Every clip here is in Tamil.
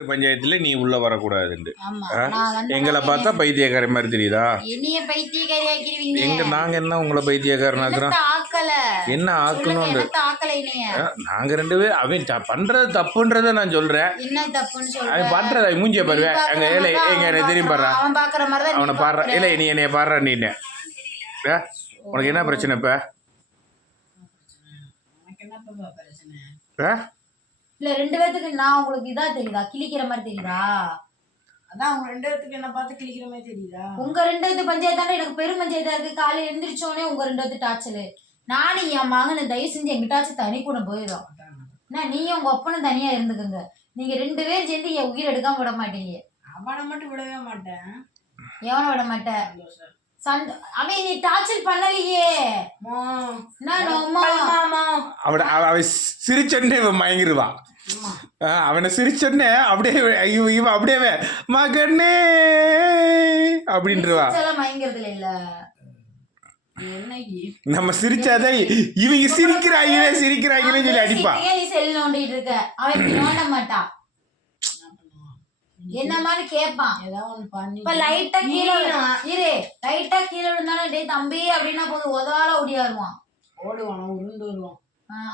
பஞ்சாயத்துல நீ உள்ள வரக்கூடாதுண்டு எங்களை பார்த்தா பைத்தியக்கார மாதிரி தெரியுதா? எங்க நாங்க என்ன உங்களை பைத்தியக்காரனாக்குறோம் என்னத்த ஆக்கல? என்ன ஆக்கணும் நாங்க ரெண்டு பேரும் அவன் பண்றது தப்புன்றத நான் சொல்றேன். என்ன அவன் பண்றத மூஞ்சிய பாருவேன் அங்க ஏழை தான் எங்க எனக்கு தெரியும் பாடுறா பாக்குறான். அவன் பாக்குற மாதிரி தான் அவனை நீ பாடுற. பாக்குற. இல்லை நீ என்னைய பாடுற நீ உனக்கு என்ன பிரச்சனை இப்ப? இல்ல ரெண்டு பேத்துக்கு நான் உங்களுக்கு இதா தெரியுதா? கிழிக்கிற மாதிரி தெரியுதா? அதான் அவங்க ரெண்டு பேர்த்துக்கு என்ன பார்த்து கிழிக்கிற மாதிரி தெரியுதா? உங்க ரெண்டு பேத்து பஞ்சாயத்தாண்ட எனக்கு பெரும் பஞ்சாயத்தா இருக்கு. காலையில எந்திரிச்சோடனே உங்க ரெண்டு பேத்து டாச்சலு நானும் என் மகனை தயவு செஞ்சு எங்கிட்டாச்சும் தனி கூட போயிடும் நான் நீயும் உங்க அப்பனும் தனியா இருந்துக்குங்க. நீங்க ரெண்டு பேரும் சேர்ந்து என் உயிர் எடுக்காம விட மாட்டீங்க. அவனை மட்டும் விடவே மாட்டேன். எவனை விட மாட்டேன் சிரிச்சோடனே இவன் மயங்கிருவான் ஆ, அவனை சிரிச்சோடனே அப்படியே இவ அப்படியே மகனே! அப்படின்றவா. நம்ம சிரிச்சாதான் இவங்க சிரிக்கிறாங்களே சிரிக்கிறாங்களே சொல்லி அடிப்பா. நீ செல் நோண்டிட்டு இருக்க. அவன் நோண்ட மாட்டான்? என்னமான்னு கேட்பான் இப்ப லைட்டா கீழே? இரு. லைட்டா கீழே விழுந்தாலும் டேய் தம்பி அப்படின்னா போதும் உதவால ஒடியாருவான் ஓடுவான் உருண்டு வருவான்.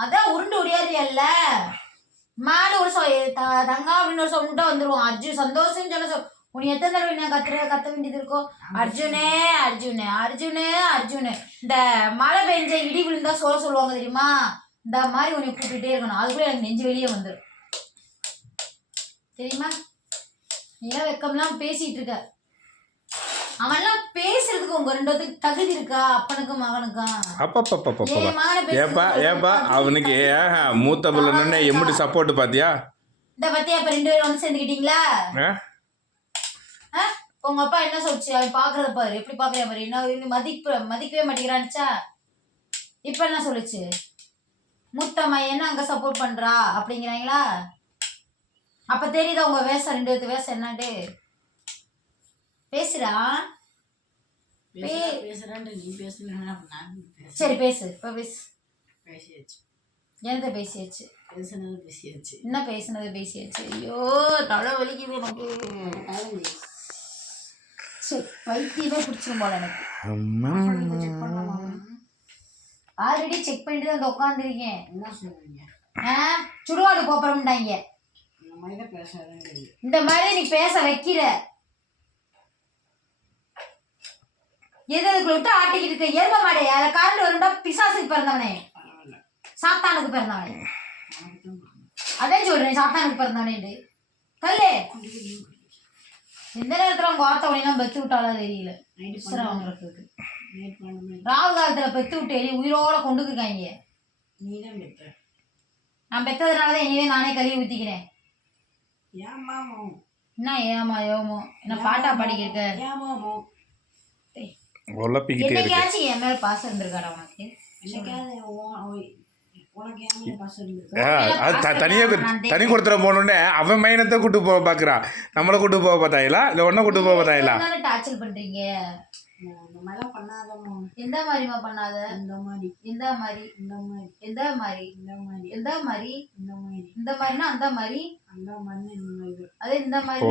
அதான் உருண்டு ஒடியாருவியல்ல மாடு ஒரு சொ தங்கா அப்படின்னு ஒரு சொல்லிட்டு வந்துருவான். அர்ஜுன் சந்தோஷம் சொல்ல சொல் உனக்கு எத்தனை தடவை என்ன கத்துற கத்த வேண்டியது இருக்கோ? அர்ஜுனே அர்ஜுனே அர்ஜுனே அர்ஜுனு. இந்த மழை பெஞ்ச இடி விழுந்தா சொல்ல சொல்லுவாங்க தெரியுமா? இந்த மாதிரி உன்னை கூப்பிட்டுட்டே இருக்கணும். அதுக்குள்ள எனக்கு நெஞ்சு வெளியே வந்துடும் தெரியுமா? ஏன் வெக்கம்லாம் பேசிட்டு இருக்க? அவன்லாம் பேசுறதுக்கு உங்க ரெண்டு பேத்துக்கு தகுதி இருக்கா? அப்பனுக்கும் மகனுக்கும்? மகனை ஏப்பா ஏப்பா அவனுக்கு? ஏன் மூத்த பிள்ளைன்னு எம்பிட்டு சப்போர்ட் பாத்தியா? இந்த பத்தியா இப்ப ரெண்டு பேரும் வந்து சேர்ந்துக்கிட்டீங்களா? உங்க அப்பா என்ன சொல்லுச்சு? அவன் பாக்குறத பாரு. எப்படி பாக்குறியா பாரு? என்ன மதிப்பு மதிக்கவே மாட்டேங்கிறான்ச்சா? இப்ப என்ன சொல்லுச்சு? மூத்த மையன்னு அங்க சப்போர்ட் பண்றா? அப்படிங்கிறாங்களா? அப்ப தெரியுதா உங்க வேஷம் ரெண்டு பேர்த்து வேஷம் என்னட்டு பேசுடா. சரி பேசு இப்ப பேசு. பேசியாச்சு. என்னத்த பேசியாச்சு? பேசுனது பேசியாச்சு. என்ன பேசுனது பேசியாச்சு? ஐயோ தலை வலிக்குது எனக்கு. சரி வைத்தியமே பிடிச்சிரும் போல எனக்கு. ஆல்ரெடி செக் பண்ணிட்டு தான் உட்காந்துருக்கேன் என்ன சொல்றீங்க? ஆ? சுடுகாடு போறோம்டாங்க இந்த மாதிரி நீ பேச வைக்கிற. எது அதுக்குள்ள விட்டு ஆட்டிக்கிட்டு இருக்க? எரும மாடே. அதை காரில் வரும்டா பிசாசுக்கு பிறந்தவனே. சாத்தானுக்கு பிறந்தவனே. அதான் சொல்றேன் சாத்தானுக்கு பிறந்தவனே கல்லு எந்த நேரத்துல உங்க வார்த்தை உடனே பெத்து விட்டாலும் தெரியல. மணி ராகு காலத்துல பெத்து விட்டு எலி உயிரோட கொண்டு இருக்காங்க நீ தான் பெற்ற நான் பெத்ததுனால தான் இனிமே நானே கழுவி ஊத்திக்கிறேன். என்ன ஏமா ஏமோ என்ன பாட்டா உழப்பிக்கிட்டே இருக்கு. என் மேல பாசம் இருந்திருக்காடா உனக்கு? தனி கொடுத்துட போனோடனே அவன் மைனத்தை கூட்டு போக பாக்குறான் நம்மளை கூட்டு போக பார்த்தாயிலா இல்ல ஒன்ன கூட்டு போக பார்த்தாயிலா டார்ச்சர் பண்றீங்க? இந்த மாதிரிலாம் பண்ணாதம்மா. எந்த மாதிரிமா பண்ணாத? இந்த மாதிரி எந்த மாதிரி இந்த மாதிரி எந்த மாதிரி இந்த மாதிரி எந்த மாதிரி இந்த மாதிரி இந்த மாதிரினா அந்த மாதிரி அந்த மாதிரி இந்த மாதிரி அதே இந்த மாதிரி